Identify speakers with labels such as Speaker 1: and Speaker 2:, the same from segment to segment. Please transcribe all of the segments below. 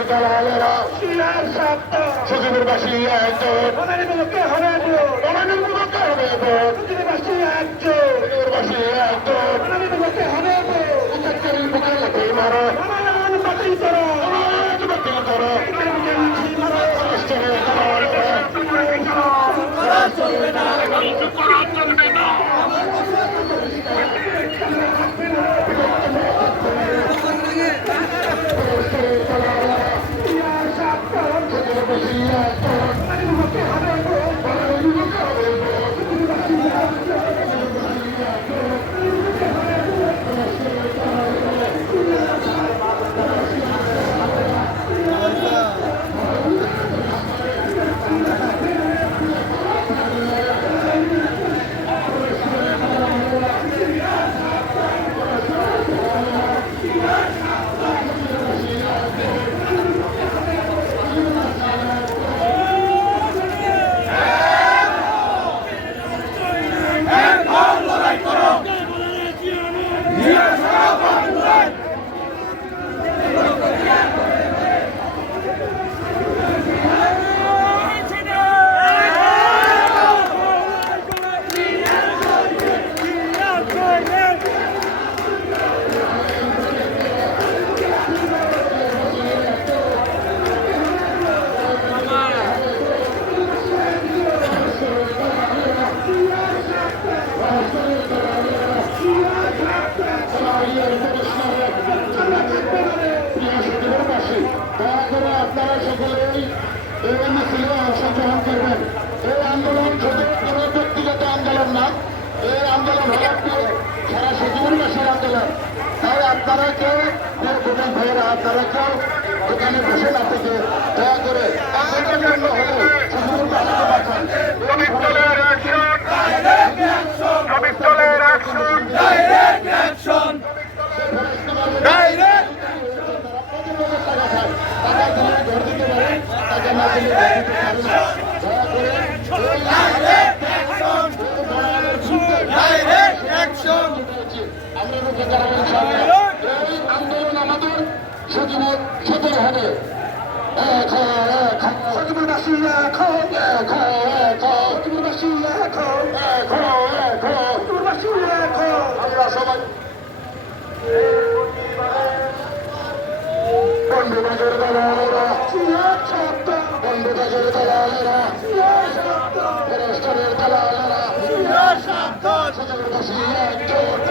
Speaker 1: General দালালেরা।
Speaker 2: শিলার শব্দ
Speaker 1: সুখীপুরবাসী একজন
Speaker 2: আমাদের মুখে হবে
Speaker 1: আমাদের
Speaker 2: মুখে
Speaker 1: करके फिर
Speaker 2: बुकिंग फिर
Speaker 1: आप करके
Speaker 3: बुकिंग फिर आते हैं Thank you.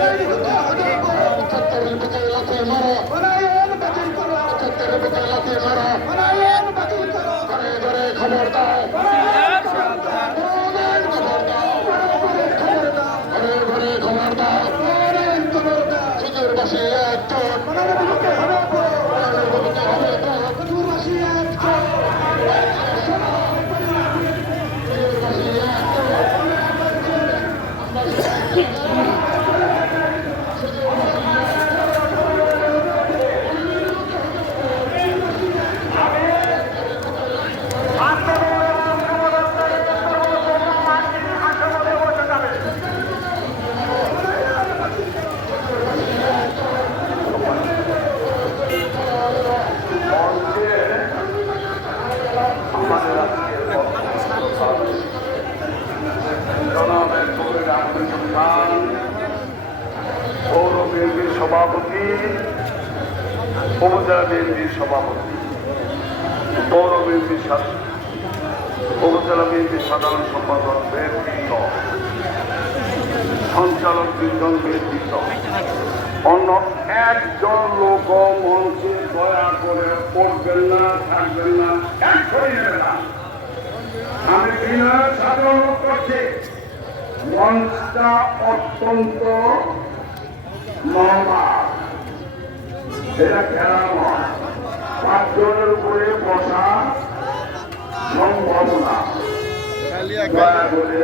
Speaker 3: সভাপতি, উপজেলা বিএনপির সভাপতি, পৌর বিএনপি উপজেলা বিএনপির সাধারণ সম্পাদক বিএনপির সঞ্চালক বৃন্দন বিএনপির অন্য একজন লোক মঞ্চে দয়া করে পড়বেন না, থাকবেন না আমি বিনয়ের সাধারণ করছি। মঞ্চটা অত্যন্ত নমা এটা খেলা নয় পাঁচজনের উপরে বসা সম্ভব না দয়া করে